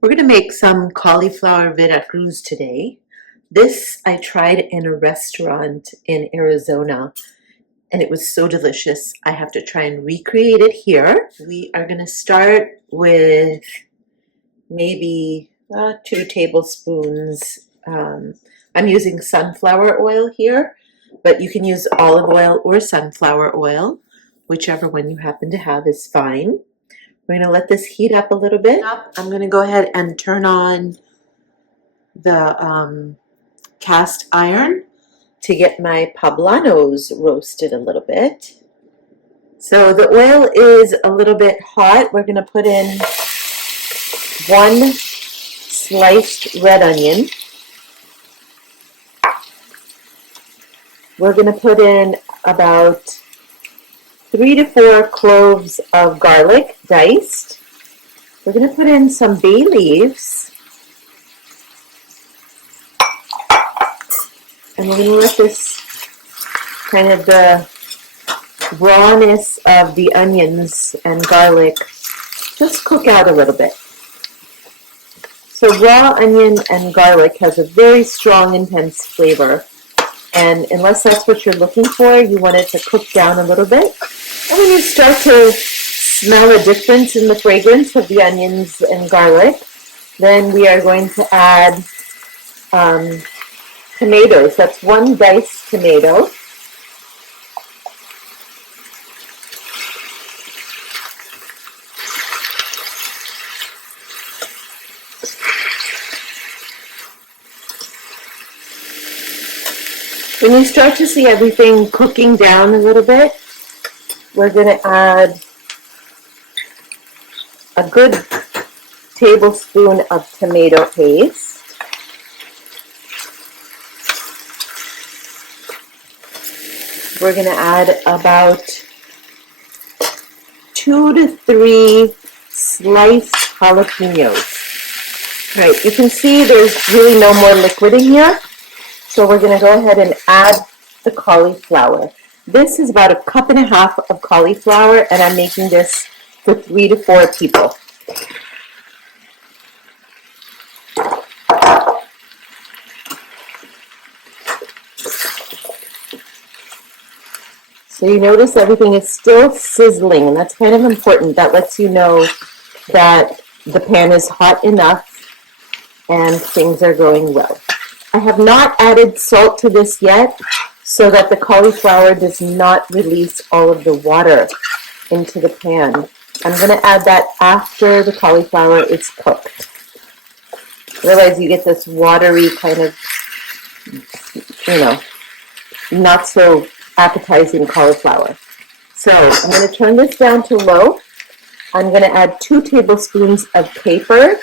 We're going to make some cauliflower Veracruz today. This I tried in a restaurant in Arizona and it was so delicious. I have to try and recreate it here. We are going to start with maybe 2 tablespoons. I'm using sunflower oil here, but you can use olive oil or sunflower oil. Whichever one you happen to have is fine. We're going to let this heat up a little bit. I'm going to go ahead and turn on the cast iron to get my poblanos roasted a little bit. So the oil is a little bit hot. We're going to put in 1 sliced red onion. We're going to put in about 3 to 4 cloves of garlic diced. We're going to put in some bay leaves. And we're going to let this kind of the rawness of the onions and garlic just cook out a little bit. So raw onion and garlic has a very strong, intense flavor. And unless that's what you're looking for, you want it to cook down a little bit. And when you start to smell a difference in the fragrance of the onions and garlic, then we are going to add tomatoes. That's 1 diced tomato. When you start to see everything cooking down a little bit, we're going to add a good tablespoon of tomato paste. We're going to add about 2 to 3 sliced jalapenos. All right, you can see there's really no more liquid in here. So we're going to go ahead and add the cauliflower. This is about 1.5 cups of cauliflower, and I'm making this for 3 to 4 people. So you notice everything is still sizzling, and that's kind of important. That lets you know that the pan is hot enough and things are going well. I have not added salt to this yet so that the cauliflower does not release all of the water into the pan. I'm going to add that after the cauliflower is cooked. Otherwise you get this watery kind of, not so appetizing cauliflower. So I'm going to turn this down to low. I'm going to add 2 tablespoons of capers.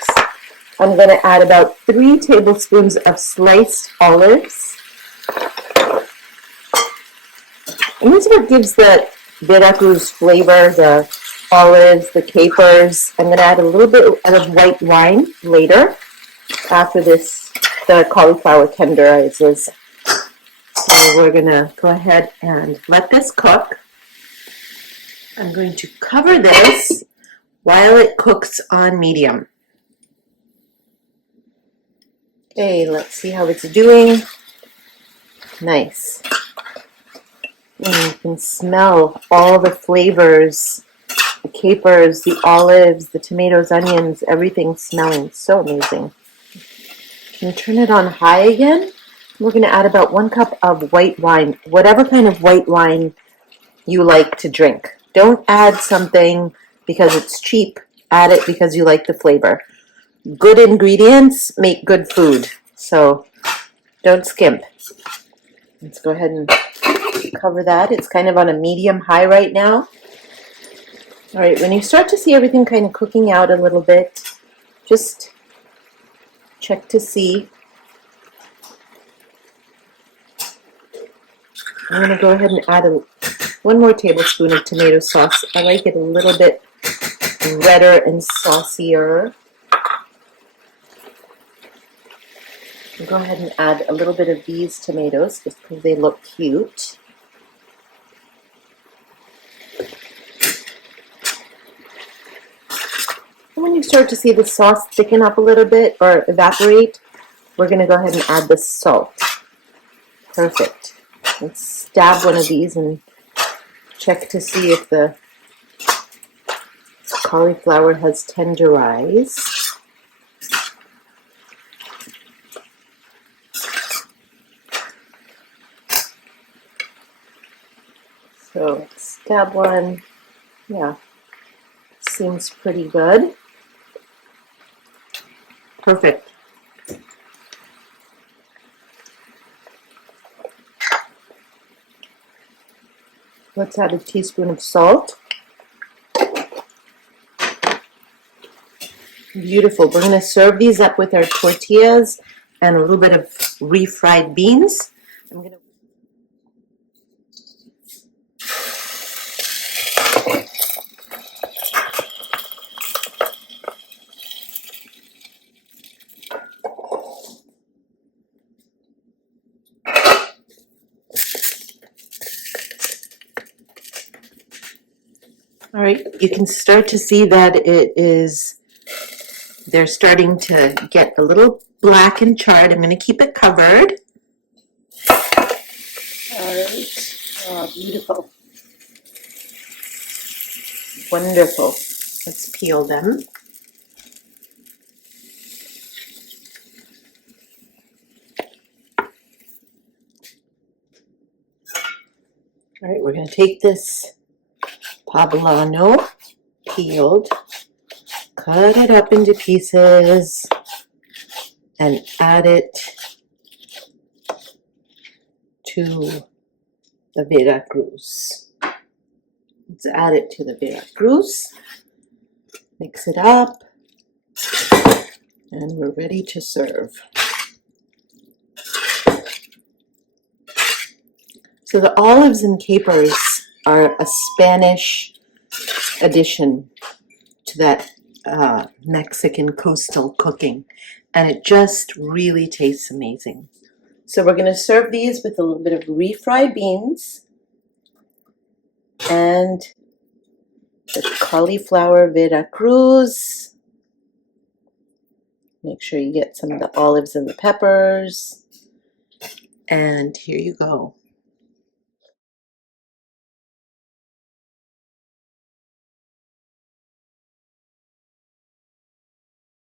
I'm going to add about 3 tablespoons of sliced olives. And this is what gives the Veracruz flavor, the olives, the capers. I'm going to add a little bit of white wine later after the cauliflower tenderizes. So we're going to go ahead and let this cook. I'm going to cover this while it cooks on medium. Okay, let's see how it's doing. Nice. And you can smell all the flavors, the capers, the olives, the tomatoes, onions, everything smelling so amazing. Can you turn it on high again? We're going to add about 1 cup of white wine, whatever kind of white wine you like to drink. Don't add something because it's cheap. Add it because you like the flavor. Good ingredients make good food, so don't skimp. Let's go ahead and cover that. It's kind of on a medium-high right now. All right, when you start to see everything kind of cooking out a little bit, just check to see. I'm going to go ahead and add 1 more tablespoon of tomato sauce. I like it a little bit redder and saucier. I'll go ahead and add a little bit of these tomatoes just because they look cute. you start to see the sauce thicken up a little bit or evaporate, we're going to go ahead and add the salt. Perfect. Let's stab one of these and check to see if the cauliflower has tenderized. So let's stab one. Yeah, seems pretty good. Perfect. Let's add a teaspoon of salt. Beautiful. We're going to serve these up with our tortillas and a little bit of refried beans. I'm going to All right, you can start to see that they're starting to get a little black and charred. I'm going to keep it covered. All right, oh, beautiful. Wonderful. Let's peel them. All right, we're going to take this poblano, peeled, cut it up into pieces, and add it to the Veracruz. Let's add it to the Veracruz, mix it up, and we're ready to serve. So the olives and capers are a Spanish addition to that Mexican coastal cooking, and it just really tastes amazing. So we're going to serve these with a little bit of refried beans and the cauliflower Veracruz. Make sure you get some of the olives and the peppers. And here you go.